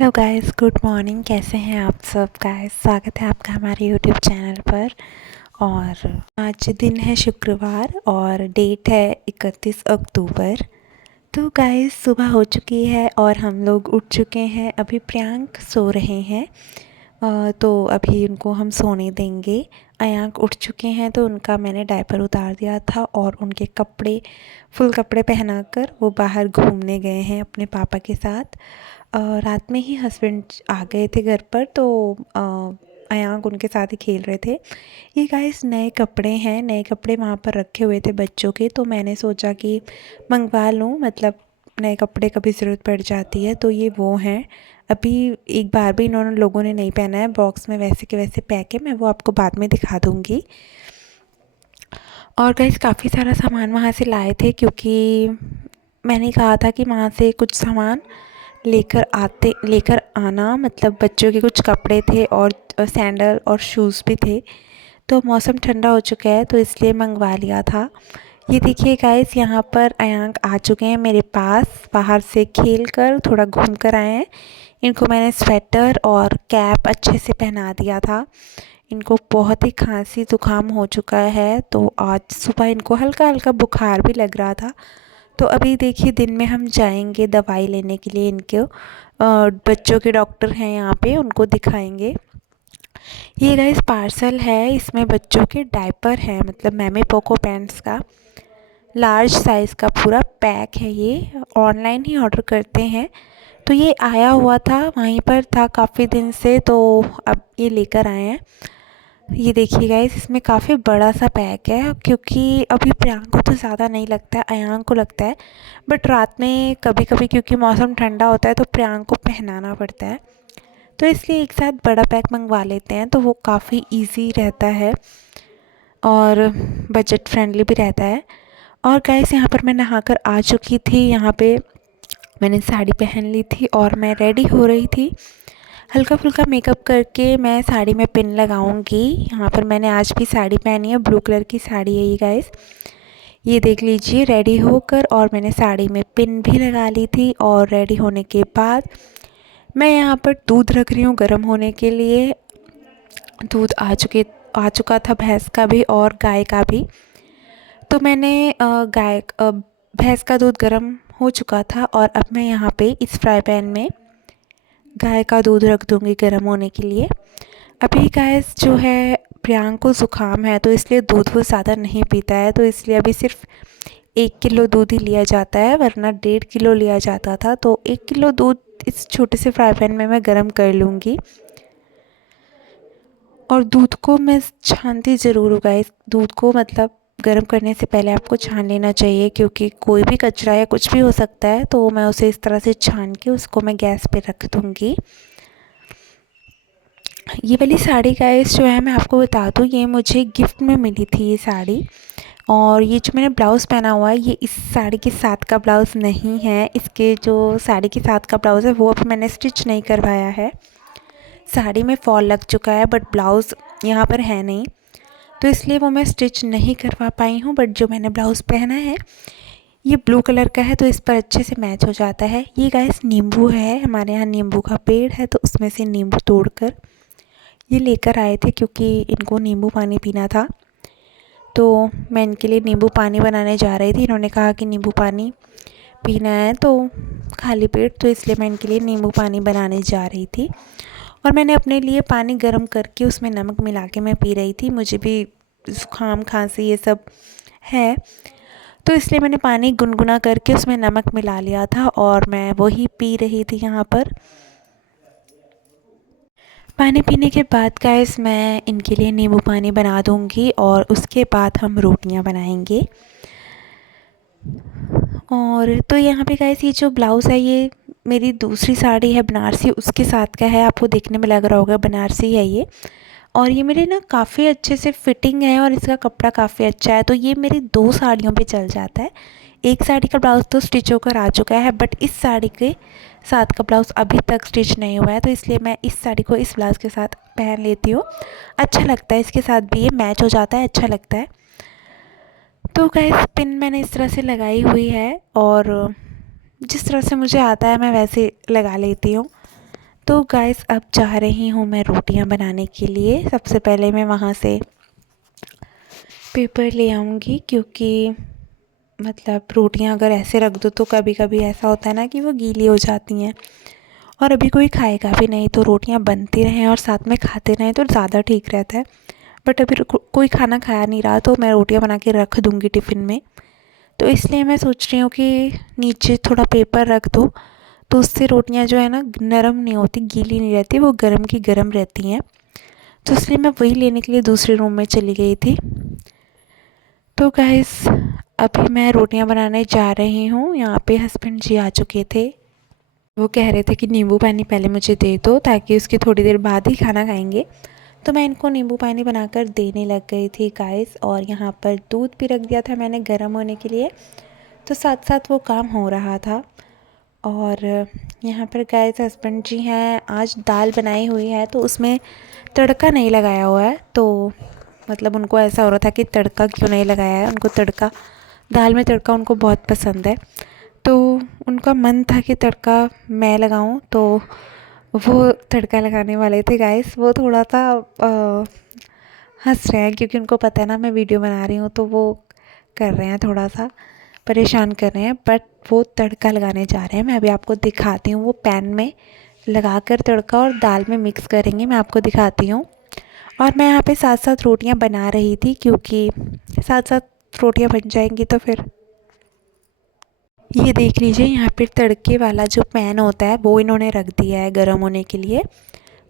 Hello guys, good morning. कैसे हैं आप सब गाइस? स्वागत है आपका हमारे यूट्यूब चैनल पर। और आज दिन है शुक्रवार और डेट है 31 अक्टूबर। तो गाइस सुबह हो चुकी है और हम लोग उठ चुके हैं। अभी प्रियांक सो रहे हैं, तो अभी उनको हम सोने देंगे। अयांक उठ चुके हैं तो उनका मैंने डायपर उतार दिया था और उनके कपड़े फुल कपड़े पहनाकर वो बाहर घूमने गए हैं अपने पापा के साथ। रात में ही हस्बैंड आ गए थे घर पर, तो अयांक उनके साथ ही खेल रहे थे। ये गाइस नए कपड़े हैं, नए कपड़े वहाँ पर रखे हुए थे बच्चों के, तो मैंने सोचा कि मंगवा लूँ। मतलब नए कपड़े कभी ज़रूरत पड़ जाती है, तो ये वो हैं। अभी एक बार भी इन्होंने लोगों ने नहीं पहना है। बॉक्स में वैसे के वैसे पैक है, मैं वो आपको बाद में दिखा दूँगी। और गाइस काफ़ी सारा सामान वहाँ से लाए थे, क्योंकि मैंने कहा था कि वहाँ से कुछ सामान लेकर आना। मतलब बच्चों के कुछ कपड़े थे और सैंडल और शूज़ भी थे। तो मौसम ठंडा हो चुका है तो इसलिए मंगवा लिया था। ये देखिए गाइस, यहाँ पर अयांक आ चुके हैं मेरे पास। बाहर से खेल कर थोड़ा घूम कर आए हैं। इनको मैंने स्वेटर और कैप अच्छे से पहना दिया था। इनको बहुत ही खांसी ज़ुकाम हो चुका है, तो आज सुबह इनको हल्का हल्का बुखार भी लग रहा था। तो अभी देखिए दिन में हम जाएंगे दवाई लेने के लिए। इनके बच्चों के डॉक्टर हैं यहाँ पे, उनको दिखाएंगे। ये गाइस पार्सल है, इसमें बच्चों के डायपर हैं, मतलब मैमी पोको पैंट्स का लार्ज साइज़ का पूरा पैक है। ये ऑनलाइन ही ऑर्डर करते हैं, तो ये आया हुआ था, वहीं पर था काफ़ी दिन से, तो अब ये लेकर आए हैं। ये देखिए गाइस, इसमें काफ़ी बड़ा सा पैक है, क्योंकि अभी प्रियांक को तो ज़्यादा नहीं लगता है, अयांक को लगता है। बट रात में कभी कभी क्योंकि मौसम ठंडा होता है तो प्रियांक को पहनाना पड़ता है, तो इसलिए एक साथ बड़ा पैक मंगवा लेते हैं, तो वो काफ़ी इजी रहता है और बजट फ्रेंडली भी रहता है। और गाइस यहाँ पर मैं नहाकर आ चुकी थी। यहाँ पे मैंने साड़ी पहन ली थी और मैं रेडी हो रही थी। हल्का फुल्का मेकअप करके मैं साड़ी में पिन लगाऊंगी। यहाँ पर मैंने आज भी साड़ी पहनी है, ब्लू कलर की साड़ी है ये गाइस। ये देख लीजिए, रेडी होकर और मैंने साड़ी में पिन भी लगा ली थी। और रेडी होने के बाद मैं यहाँ पर दूध रख रही हूँ गर्म होने के लिए। दूध आ चुका था, भैंस का भी और गाय का भी। तो मैंने भैंस का दूध गर्म हो चुका था और अब मैं यहाँ पे इस फ्राई पैन में गाय का दूध रख दूँगी गर्म होने के लिए। अभी गैस जो है, प्रियांक को ज़ुकाम है तो इसलिए दूध वो ज़्यादा नहीं पीता है, तो इसलिए अभी सिर्फ 1 किलो दूध ही लिया जाता है, वरना 1.5 किलो लिया जाता था। तो 1 किलो दूध इस छोटे से फ्राई पैन में मैं गर्म कर लूँगी। और दूध को मैं छानती ज़रूर हूँ गाइस। दूध को मतलब गर्म करने से पहले आपको छान लेना चाहिए, क्योंकि कोई भी कचरा या कुछ भी हो सकता है, तो मैं उसे इस तरह से छान के उसको मैं गैस पे रख दूँगी। ये वाली साड़ी गाइस जो है, मैं आपको बता दूँ, ये मुझे गिफ्ट में मिली थी ये साड़ी। और ये जो मैंने ब्लाउज़ पहना हुआ है, ये इस साड़ी के साथ का ब्लाउज़ नहीं है। इसके जो साड़ी के साथ का ब्लाउज़ है वो अभी मैंने स्टिच नहीं करवाया है। साड़ी में फॉल लग चुका है बट ब्लाउज़ यहाँ पर है नहीं, तो इसलिए वो मैं स्टिच नहीं करवा पाई हूँ। बट जो मैंने ब्लाउज़ पहना है ये ब्लू कलर का है, तो इस पर अच्छे से मैच हो जाता है। ये गाइस नींबू है, हमारे यहाँ नींबू का पेड़ है, तो उसमें से नींबू तोड़कर ये लेकर आए थे, क्योंकि इनको नींबू पानी पीना था। तो मैं इनके लिए नींबू पानी बनाने जा रही थी। इन्होंने कहा कि नींबू पानी पीना है, तो खाली पेट, तो इसलिए मैं इनके लिए नींबू पानी बनाने जा रही थी। और मैंने अपने लिए पानी गर्म करके उसमें नमक मिला के मैं पी रही थी। मुझे भी ज़ुकाम खांसी ये सब है, तो इसलिए मैंने पानी गुनगुना करके उसमें नमक मिला लिया था और मैं वही पी रही थी यहाँ पर। पानी पीने के बाद गाइस मैं इनके लिए नींबू पानी बना दूँगी और उसके बाद हम रोटियाँ बनाएंगे। और तो यहाँ पे गाइस ये जो ब्लाउज़ है, ये मेरी दूसरी साड़ी है बनारसी, उसके साथ का है। आपको देखने में लग रहा होगा बनारसी है ये। और ये मेरे ना काफ़ी अच्छे से फिटिंग है और इसका कपड़ा काफ़ी अच्छा है, तो ये मेरी 2 साड़ियों पे चल जाता है। एक साड़ी का ब्लाउज़ तो स्टिच होकर आ चुका है, बट इस साड़ी के साथ का ब्लाउज़ अभी तक स्टिच नहीं हुआ है, तो इसलिए मैं इस साड़ी को इस ब्लाउज़ के साथ पहन लेती हूँ। अच्छा लगता है, इसके साथ भी ये मैच हो जाता है, अच्छा लगता है। तो गाइस पिन मैंने इस तरह से लगाई हुई है और जिस तरह से मुझे आता है मैं वैसे लगा लेती हूँ। तो गाइस अब जा रही हूँ मैं रोटियां बनाने के लिए। सबसे पहले मैं वहाँ से पेपर ले आऊँगी, क्योंकि मतलब रोटियां अगर ऐसे रख दो तो कभी कभी ऐसा होता है ना कि वो गीली हो जाती हैं, और अभी कोई खाएगा भी नहीं, तो रोटियां बनती रहें और साथ में खाते रहें तो ज़्यादा ठीक रहता है। बट अभी कोई खाना खाया नहीं रहा, तो मैं रोटियां बना के रख दूँगी टिफ़िन में। तो इसलिए मैं सोच रही हूँ कि नीचे थोड़ा पेपर रख दो, तो उससे रोटियां जो है ना नरम नहीं होती, गीली नहीं रहती, वो गरम की गरम रहती हैं। तो इसलिए मैं वही लेने के लिए दूसरे रूम में चली गई थी। तो गाइस अभी मैं रोटियां बनाने जा रही हूँ। यहाँ पे हस्बैंड जी आ चुके थे। वो कह रहे थे कि नींबू पानी पहले मुझे दे दो, ताकि उसके थोड़ी देर बाद ही खाना खाएंगे। तो मैं इनको नींबू पानी बनाकर देने लग गई थी गाइस। और यहाँ पर दूध भी रख दिया था मैंने गर्म होने के लिए, तो साथ साथ वो काम हो रहा था। और यहाँ पर गाइस हस्बैंड जी हैं, आज दाल बनाई हुई है तो उसमें तड़का नहीं लगाया हुआ है। तो मतलब उनको ऐसा हो रहा था कि तड़का क्यों नहीं लगाया है। उनको तड़का, दाल में तड़का उनको बहुत पसंद है, तो उनका मन था कि तड़का मैं लगाऊं। तो वो तड़का लगाने वाले थे गाइस। वो थोड़ा सा हंस रहे हैं, क्योंकि उनको पता है ना मैं वीडियो बना रही हूँ, तो वो कर रहे हैं, थोड़ा सा परेशान कर रहे हैं। बट वो तड़का लगाने जा रहे हैं। मैं अभी आपको दिखाती हूँ। वो पैन में लगाकर तड़का और दाल में मिक्स करेंगे, मैं आपको दिखाती हूँ। और मैं यहाँ पे साथ साथ रोटियाँ बना रही थी, क्योंकि साथ साथ रोटियाँ बन जाएंगी तो फिर। ये देख लीजिए, यहाँ पे तड़के वाला जो पैन होता है वो इन्होंने रख दिया है गर्म होने के लिए,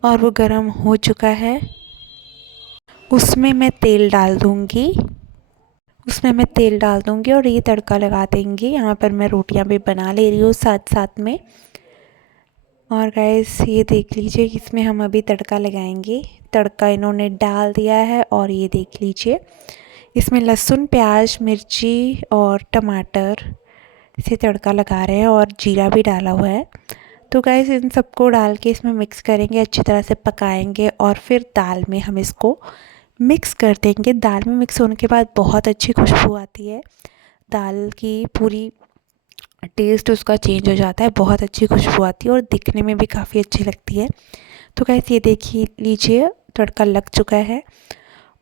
और वो गर्म हो चुका है। उसमें मैं तेल डाल दूँगी, और ये तड़का लगा देंगे। यहाँ पर मैं रोटियाँ भी बना ले रही हूँ साथ साथ में। और गाइस ये देख लीजिए, इसमें हम अभी तड़का लगाएंगे। तड़का इन्होंने डाल दिया है, और ये देख लीजिए इसमें लहसुन, प्याज, मिर्ची और टमाटर से तड़का लगा रहे हैं, और जीरा भी डाला हुआ है। तो गाइस इन सबको डाल के इसमें मिक्स करेंगे, अच्छी तरह से पकाएंगे, और फिर दाल में हम इसको मिक्स कर देंगे। दाल में मिक्स होने के बाद बहुत अच्छी खुशबू आती है, दाल की पूरी टेस्ट उसका चेंज हो जाता है, बहुत अच्छी खुशबू आती है और दिखने में भी काफ़ी अच्छी लगती है। तो गाइस ये देखिए लीजिए, तड़का लग चुका है,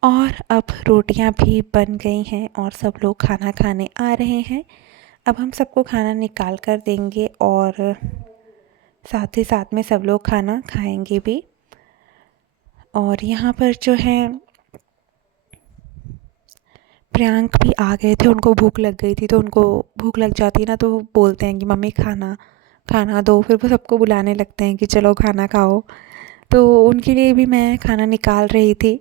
और अब रोटियां भी बन गई हैं और सब लोग खाना खाने आ रहे हैं। अब हम सबको खाना निकाल कर देंगे, और साथ ही साथ में सब लोग खाना खाएंगे भी। और यहाँ पर जो है प्रियांक भी आ गए थे, उनको भूख लग गई थी। तो उनको भूख लग जाती है ना, तो वो बोलते हैं कि मम्मी खाना खाना दो, फिर वो सबको बुलाने लगते हैं कि चलो खाना खाओ। तो उनके लिए भी मैं खाना निकाल रही थी।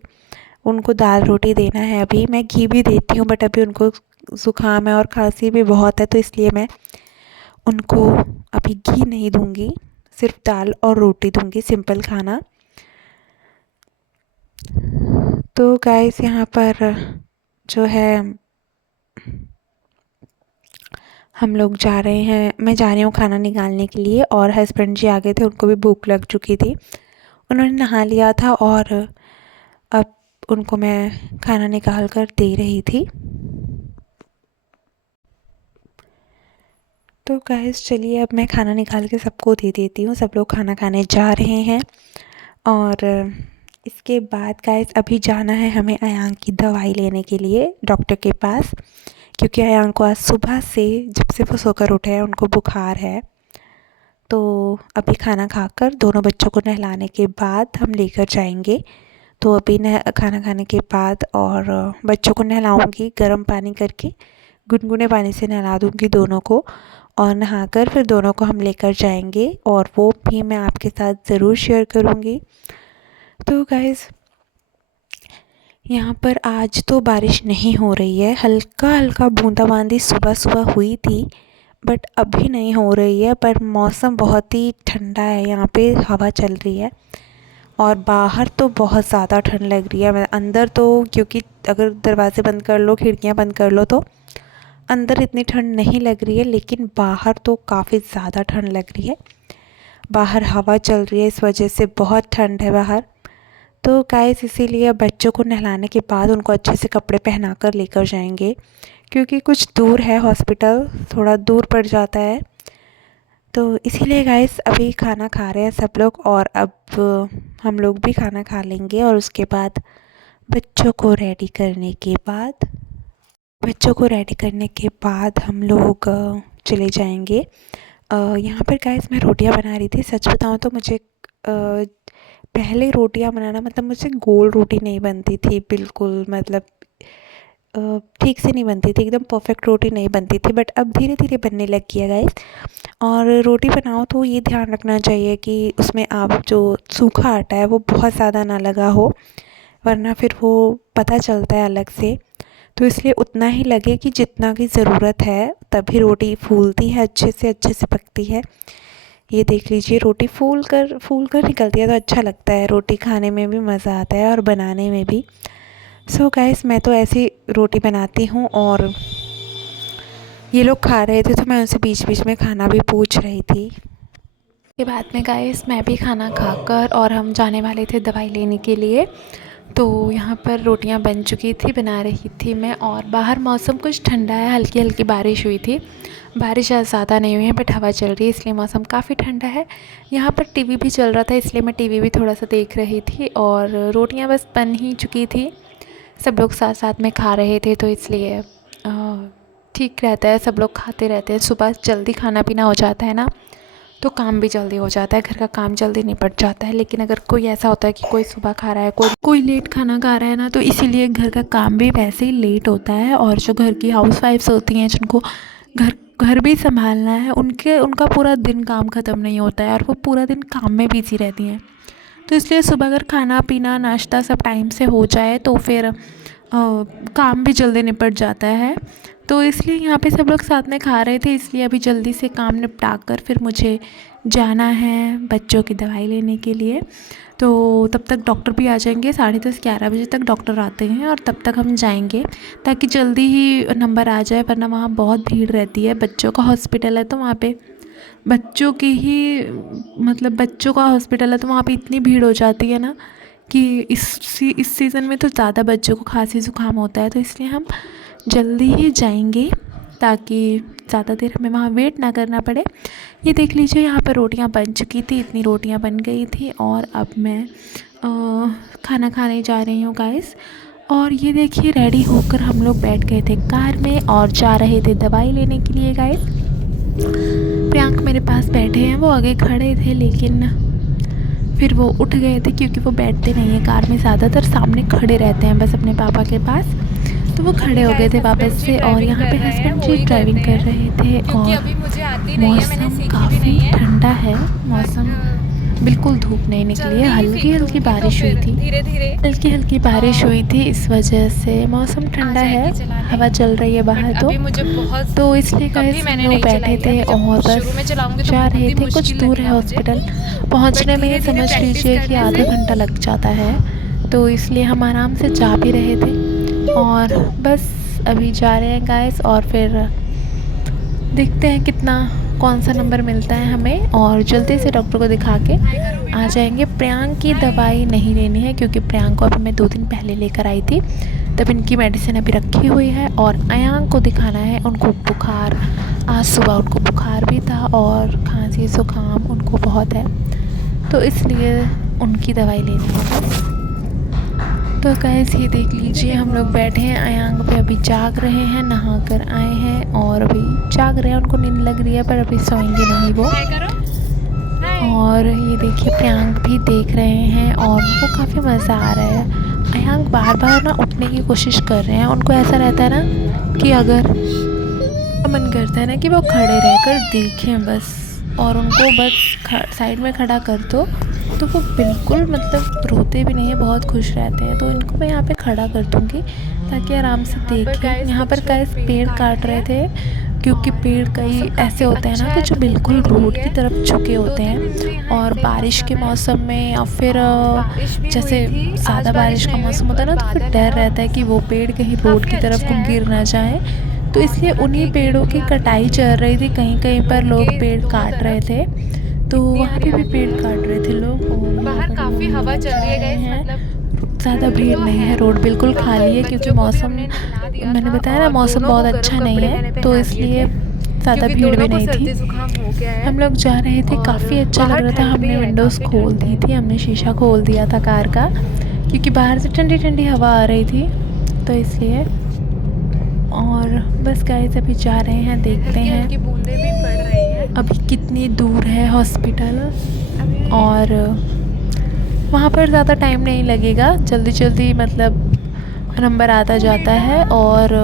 उनको दाल रोटी देना है। अभी मैं घी भी देती हूँ, बट अभी उनको ज़ुकाम है और खांसी भी बहुत है, तो इसलिए मैं उनको अभी घी नहीं दूँगी, सिर्फ दाल और रोटी दूँगी, सिंपल खाना। तो गाइस यहाँ पर जो है हम लोग जा रहे हैं, मैं जा रही हूँ खाना निकालने के लिए, और हस्बैंड जी आ गए थे, उनको भी भूख लग चुकी थी। उन्होंने नहा लिया था, और अब उनको मैं खाना निकाल कर दे रही थी। तो गाइस चलिए, अब मैं खाना निकाल के सबको दे देती हूँ। सब लोग खाना खाने जा रहे हैं, और इसके बाद गाइस अभी जाना है हमें अयान की दवाई लेने के लिए डॉक्टर के पास, क्योंकि अयान को आज सुबह से जब से वो सोकर उठे हैं उनको बुखार है। तो अभी खाना खाकर दोनों बच्चों को नहलाने के बाद हम लेकर जाएंगे। तो अभी खाना खाने के बाद और बच्चों को नहलाऊँगी गर्म पानी करके, गुनगुने पानी से नहला दूँगी दोनों को, और नहाकर फिर दोनों को हम लेकर जाएंगे, और वो भी मैं आपके साथ ज़रूर शेयर करूँगी। तो गाइस यहाँ पर आज तो बारिश नहीं हो रही है, हल्का हल्का बूंदाबांदी सुबह सुबह हुई थी, बट अभी नहीं हो रही है। पर मौसम बहुत ही ठंडा है, यहाँ पे हवा चल रही है, और बाहर तो बहुत ज़्यादा ठंड लग रही है। मैं अंदर तो, क्योंकि अगर दरवाज़े बंद कर लो, खिड़कियाँ बंद कर लो, तो अंदर इतनी ठंड नहीं लग रही है, लेकिन बाहर तो काफ़ी ज़्यादा ठंड लग रही है। बाहर हवा चल रही है, इस वजह से बहुत ठंड है बाहर। तो गाइस इसीलिए बच्चों को नहलाने के बाद उनको अच्छे से कपड़े पहना कर लेकर जाएंगे, क्योंकि कुछ दूर है हॉस्पिटल, थोड़ा दूर पड़ जाता है। तो इसीलिए गाइस अभी खाना खा रहे हैं सब लोग, और अब हम लोग भी खाना खा लेंगे। और उसके बाद बच्चों को रेडी करने के बाद हम लोग चले जाएंगे। यहाँ पर गाइस मैं रोटियां बना रही थी। सच बताऊँ तो मुझे पहले रोटियां बनाना मतलब मुझसे गोल रोटी नहीं बनती थी बिल्कुल, मतलब ठीक से नहीं बनती थी, एकदम परफेक्ट रोटी नहीं बनती थी। बट अब धीरे धीरे बनने लगी है गाइस। और रोटी बनाओ तो ये ध्यान रखना चाहिए कि उसमें आप जो सूखा आटा है वो बहुत ज़्यादा ना लगा हो, वरना फिर वो पता चलता है अलग से। तो इसलिए उतना ही लगे कि जितना की ज़रूरत है, तभी रोटी फूलती है अच्छे से पकती है। ये देख लीजिए, रोटी फूल कर निकलती है तो अच्छा लगता है, रोटी खाने में भी मज़ा आता है और बनाने में भी। सो गाइस मैं तो ऐसी रोटी बनाती हूँ, और ये लोग खा रहे थे तो मैं उनसे बीच बीच में खाना भी पूछ रही थी। के बाद में गाइस मैं भी खाना खाकर और हम जाने वाले थे दवाई लेने के लिए। तो यहाँ पर रोटियाँ बन चुकी थी, बना रही थी मैं, और बाहर मौसम कुछ ठंडा है, हल्की हल्की बारिश हुई थी। बारिश आज ज़्यादा नहीं हुई है बट हवा चल रही है, इसलिए मौसम काफ़ी ठंडा है। यहाँ पर टीवी भी चल रहा था, इसलिए मैं टीवी भी थोड़ा सा देख रही थी। और रोटियाँ बस बन ही चुकी थी, सब लोग साथ साथ में खा रहे थे, तो इसलिए ठीक रहता है, सब लोग खाते रहते हैं। सुबह जल्दी खाना पीना हो जाता है ना, तो काम भी जल्दी हो जाता है, घर का काम जल्दी निपट जाता है। लेकिन अगर कोई ऐसा होता है कि कोई सुबह खा रहा है, कोई लेट खाना खा रहा है ना, तो इसीलिए घर का काम भी वैसे ही लेट होता है। और जो घर की हाउसवाइफ्स होती हैं, जिनको घर भी संभालना है, उनका पूरा दिन काम ख़त्म नहीं होता है और वो पूरा दिन काम में बिजी रहती हैं। तो इसलिए सुबह अगर खाना पीना नाश्ता सब टाइम से हो जाए तो फिर काम भी जल्दी निपट जाता है। तो इसलिए यहाँ पे सब लोग साथ में खा रहे थे, इसलिए अभी जल्दी से काम निपटा कर फिर मुझे जाना है बच्चों की दवाई लेने के लिए। तो तब तक डॉक्टर भी आ जाएंगे, 10:30-11 बजे तक डॉक्टर आते हैं, और तब तक हम जाएंगे ताकि जल्दी ही नंबर आ जाए, वरना वहाँ बहुत भीड़ रहती है। बच्चों का हॉस्पिटल है तो वहाँ पे बच्चों का हॉस्पिटल है, तो वहाँ पे इतनी भीड़ हो जाती है ना कि इस सीज़न में तो ज़्यादा बच्चों को खांसी ज़ुकाम होता है। तो इसलिए हम जल्दी ही जाएंगे ताकि ज़्यादा देर हमें वहाँ वेट ना करना पड़े। ये देख लीजिए, यहाँ पर रोटियाँ बन चुकी थी, इतनी रोटियाँ बन गई थी, और अब मैं खाना खाने जा रही हूँ गाइस। और ये देखिए, रेडी होकर हम लोग बैठ गए थे कार में और जा रहे थे दवाई लेने के लिए गाइस। प्रियांक मेरे पास बैठे हैं, वो आगे खड़े थे लेकिन फिर वो उठ गए थे, क्योंकि वो बैठते नहीं हैं कार में, ज़्यादातर सामने खड़े रहते हैं बस अपने पापा के पास। तो वो खड़े हो गए थे वापस से, और यहाँ पे हस्बैंड जी ड्राइविंग कर रहे थे। और मौसम काफ़ी ठंडा है, मौसम बिल्कुल धूप नहीं निकली है, हल्की हल्की बारिश हुई थी, हल्की हल्की बारिश हुई थी, इस वजह से मौसम ठंडा है, हवा चल रही है बाहर। तो इसलिए गाइस हम लोग बैठे थे और बस जा रहे थे। कुछ दूर है हॉस्पिटल, पहुंचने में समझ लीजिए कि आधा घंटा लग जाता है, तो इसलिए हम आराम से जा भी रहे थे। और बस अभी जा रहे हैं गाइस, और फिर देखते हैं कौन सा नंबर मिलता है हमें, और जल्दी से डॉक्टर को दिखा के आ जाएंगे। प्रियांक की दवाई नहीं लेनी है, क्योंकि प्रियांक को अभी मैं 2 दिन पहले लेकर आई थी, तब इनकी मेडिसिन अभी रखी हुई है। और अयांक को दिखाना है, उनको बुखार, आज सुबह उनको बुखार भी था और खांसी ज़ुकाम उनको बहुत है, तो इसलिए उनकी दवाई लेनी है। तो गाइस ये देख लीजिए, हम लोग बैठे हैं, अयांक पे अभी जाग रहे हैं, नहा कर आए हैं और अभी जाग रहे हैं, उनको नींद लग रही है पर अभी सोएंगे नहीं वो। और ये देखिए, प्रियांक भी देख रहे हैं और उनको काफ़ी मज़ा आ रहा है। अयांक बार बार ना उठने की कोशिश कर रहे हैं, उनको ऐसा रहता है ना कि अगर मन करता है ना कि वो खड़े रहकर देखें बस, और उनको बस साइड में खड़ा कर दो तो वो बिल्कुल मतलब रोते भी नहीं है, बहुत खुश रहते हैं। तो इनको मैं यहाँ पे खड़ा कर दूँगी ताकि आराम से देखें। यहाँ पर गाइस पेड़ काट रहे थे, क्योंकि पेड़ कई ऐसे होते हैं ना कि जो बिल्कुल रोड की तरफ झुके होते हैं, और बारिश के मौसम में या फिर जैसे ज़्यादा बारिश का मौसम होता है ना, तो फिर डर रहता है कि वो पेड़ कहीं रोड की तरफ को गिर ना जाए। तो इसलिए उन्हीं पेड़ों की कटाई चल रही थी, कहीं कहीं पर लोग पेड़ काट रहे थे, तो वहाँ पे भी पेड़ काट रहे थे लोग। और बाहर काफ़ी हवा चल रही है गाइस, मतलब ज़्यादा भीड़ नहीं है, रोड बिल्कुल खाली है, क्योंकि मौसम मैंने बताया ना मौसम बहुत अच्छा नहीं है, तो इसलिए ज़्यादा भीड़ भी नहीं थी। जुकाम हो गया है। हम लोग जा रहे थे, काफ़ी अच्छा लग रहा था। हमने विंडोज़ खोल दी थी, हमने शीशा खोल दिया था कार का, क्योंकि बाहर से ठंडी ठंडी हवा आ रही थी, तो इसलिए। और बस गाइस अभी जा रहे हैं, देखते हैं हल्की बूंदें भी पड़ रही हैं। अभी कितनी दूर है हॉस्पिटल, और वहाँ पर ज़्यादा टाइम नहीं लगेगा, जल्दी जल्दी मतलब नंबर आता जाता है। और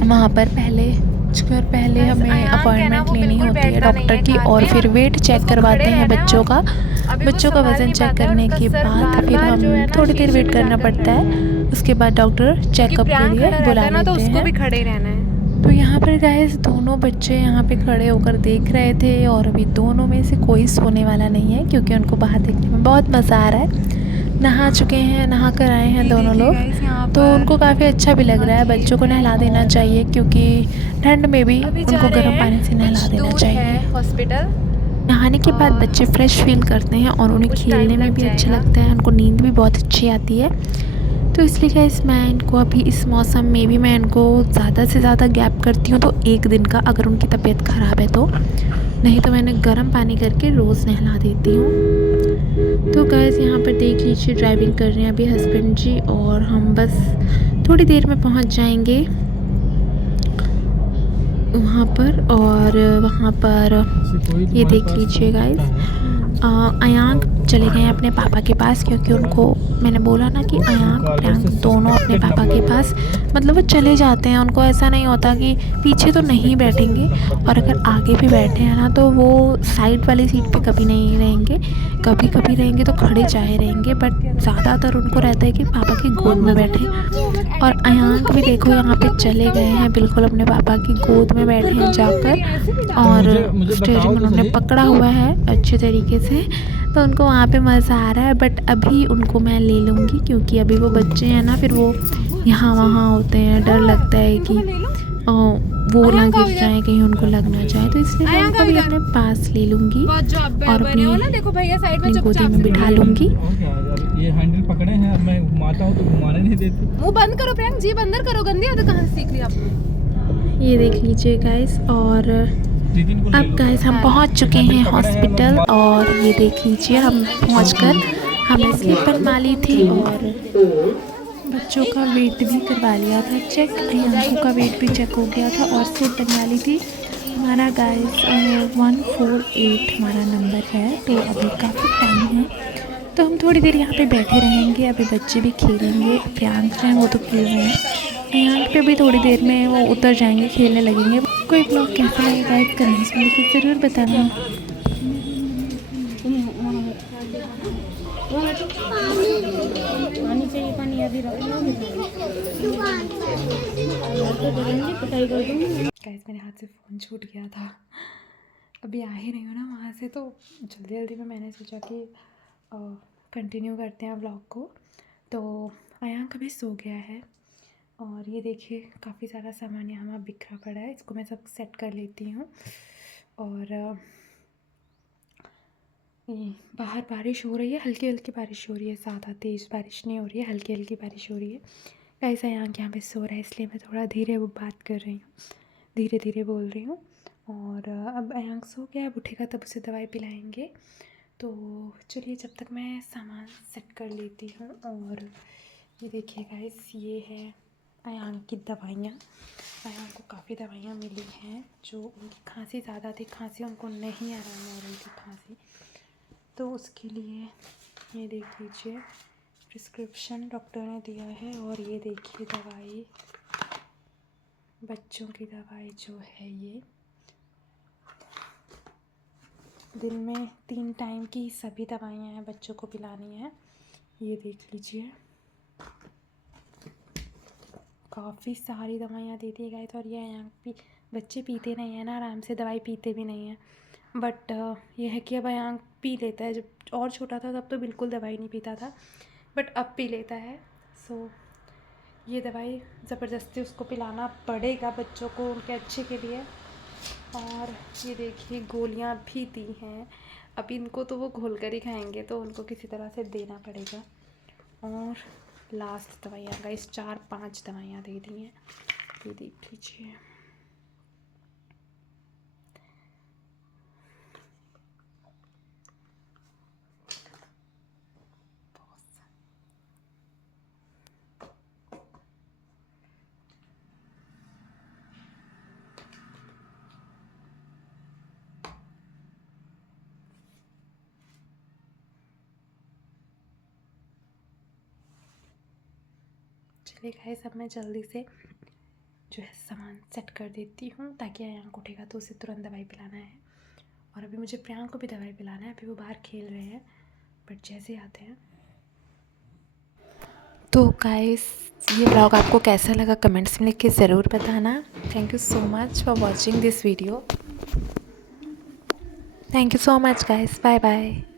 वहाँ पर पहले हमें अपॉइंटमेंट लेनी होती है डॉक्टर की, और फिर वेट चेक करवाते हैं बच्चों का वज़न चेक करने के बाद फिर हम थोड़ी देर वेट करना पड़ता है, उसके बाद डॉक्टर चेकअप के लिए बुला लेते तो उसको हैं। भी खड़े ही रहना है। तो यहाँ पर गाइस दोनों बच्चे यहाँ पे खड़े होकर देख रहे थे, और अभी दोनों में से कोई सोने वाला नहीं है, क्योंकि उनको बाहर देखने में बहुत मज़ा आ रहा है। नहा चुके हैं, नहा कर आए हैं दोनों लोग, तो उनको काफ़ी अच्छा भी लग रहा है। बच्चों को नहला देना चाहिए, क्योंकि ठंड में भी उनको गर्म पानी से नहला देना चाहिए। हॉस्पिटल नहाने के बाद बच्चे फ्रेश फील करते हैं, और उन्हें खेलने में भी अच्छा लगता है, उनको नींद भी बहुत अच्छी आती है। तो इसलिए गाइस मैं इनको अभी इस मौसम में भी मैं इनको ज़्यादा से ज़्यादा गैप करती हूँ, तो 1 दिन का, अगर उनकी तबीयत ख़राब है तो, नहीं तो मैंने गर्म पानी करके रोज़ नहला देती हूँ। तो गाइस यहाँ पर देख लीजिए, ड्राइविंग कर रहे हैं अभी हस्बैंड जी, और हम बस थोड़ी देर में पहुँच जाएंगे वहाँ पर। और वहाँ पर ये देख लीजिए गाइस, अयांक चले गए हैं अपने पापा के पास, क्योंकि उनको मैंने बोला ना कि अयांक प्रियांक दोनों अपने पापा के पास, मतलब वो चले जाते हैं। उनको ऐसा नहीं होता कि पीछे तो नहीं बैठेंगे, और अगर आगे भी बैठे हैं ना तो वो साइड वाली सीट पे कभी नहीं रहेंगे, कभी कभी रहेंगे तो खड़े चाहे रहेंगे, बट ज़्यादातर उनको रहता है कि पापा की गोद में बैठे। और अयांक भी देखो यहाँ पे चले गए हैं, बिल्कुल अपने पापा की गोद में बैठे हैं जाकर, और स्टीयरिंग उन्होंने पकड़ा हुआ है अच्छे तरीके से, तो उनको वहाँ पे मज़ा आ रहा है। बट अभी उनको मैं ले लूँगी, क्योंकि अभी वो बच्चे हैं ना, फिर वो यहाँ वहाँ होते हैं, डर लगता है कि वो ना गिर जाए, कहीं उनको लग ना जाए, तो इसलिए मैं उनको भी अपने पास ले लूँगी और अपनी गोदी में बिठा लूँगी। ये हैंडल पकड़े हैं, मैं घुमाता हूँ तो घुमाने नहीं देते। मुंह बंद करो प्रियंक, जीभ अंदर करो, गंदी आदत कहाँ से सीख ली आपने? ये देख लीजिए गाइस, और अब गाइस हम पहुंच चुके हैं हॉस्पिटल, और ये देख लीजिए हम पहुंचकर हमने स्लिप बनवा ली थी, और बच्चों का वेट भी करवा लिया था चेक, अयांकों का वेट भी चेक हो गया था, और स्लिप बनवा ली थी। हमारा गाइस 148 हमारा नंबर है, तो अभी काफ़ी टाइम है, तो हम थोड़ी देर यहाँ पे बैठे रहेंगे। अभी बच्चे भी खेलेंगे, प्रियांक हैं वो तो खेल रहे हैं, अयांक पे भी थोड़ी देर में वो उतर जाएंगे, खेलने लगेंगे। कोई ब्लॉग कैसा लगे गाइस कमेंट्स में लिख ज़रूर बताना। पानी चाहिए, पानी अभी रख लो। गाइस मेरे हाथ से फ़ोन छूट गया था, अभी आ ही रही हूँ ना वहाँ से, तो जल्दी जल्दी में मैंने सोचा कि कंटिन्यू करते हैं व्लॉग को। तो अयांक अभी सो गया है, और ये देखिए काफ़ी सारा सामान यहाँ बिखरा पड़ा है, इसको मैं सब सेट कर लेती हूँ। और ये बाहर बारिश हो रही है, हल्की हल्की बारिश हो रही है, ज़्यादा तेज़ बारिश नहीं हो रही है, हल्की हल्की बारिश हो रही है। ऐसा यहाँ पे सो रहा है, इसलिए मैं थोड़ा धीरे वो बात कर रही हूँ, धीरे धीरे बोल रही हूँ। और अब अयांक सो गया, अब उठेगा तब उसे दवाई पिलाएंगे। तो चलिए जब तक मैं सामान सेट कर लेती हूँ। और ये देखिए गाइस, ये है अयांक की दवाइयाँ। अयांक को काफ़ी दवाइयाँ मिली हैं, जो उनकी खांसी ज़्यादा थी, खांसी उनको नहीं आराम हो रही थी खांसी, तो उसके लिए ये देख लीजिए प्रिस्क्रिप्शन डॉक्टर ने दिया है। और ये देखिए दवाई, बच्चों की दवाई जो है, ये दिन में 3 टाइम की सभी दवाइयाँ हैं, बच्चों को पिलानी है। ये देख लीजिए काफ़ी सारी दवाइयाँ दे दी गई। और ये अयांक बच्चे पीते नहीं हैं ना, आराम से दवाई पीते भी नहीं हैं, बट ये है कि अब अयांक पी लेता है। जब और छोटा था तब तो बिल्कुल दवाई नहीं पीता था, बट अब पी लेता है। सो ये दवाई ज़बरदस्ती उसको पिलाना पड़ेगा बच्चों को, उनके अच्छे के लिए। और ये देखिए गोलियां भी दी हैं, अब इनको तो वो घोल कर ही खाएंगे, तो उनको किसी तरह से देना पड़ेगा। और लास्ट दवाइयाँ गाइस 4-5 दवाइयाँ दे दी हैं, ये देख लीजिए। चलिए गाइस, अब मैं जल्दी से जो है सामान सेट कर देती हूँ ताकि अयांक उठेगा तो उसे तुरंत दवाई पिलाना है। और अभी मुझे प्रियांक को भी दवाई पिलाना है। अभी वो बाहर खेल रहे हैं, बट जैसे आते हैं। तो गाइस, ये ब्लॉग आपको कैसा लगा कमेंट्स में लिख के ज़रूर बताना। Thank you so much for watching this video. Thank you so much guys, bye bye.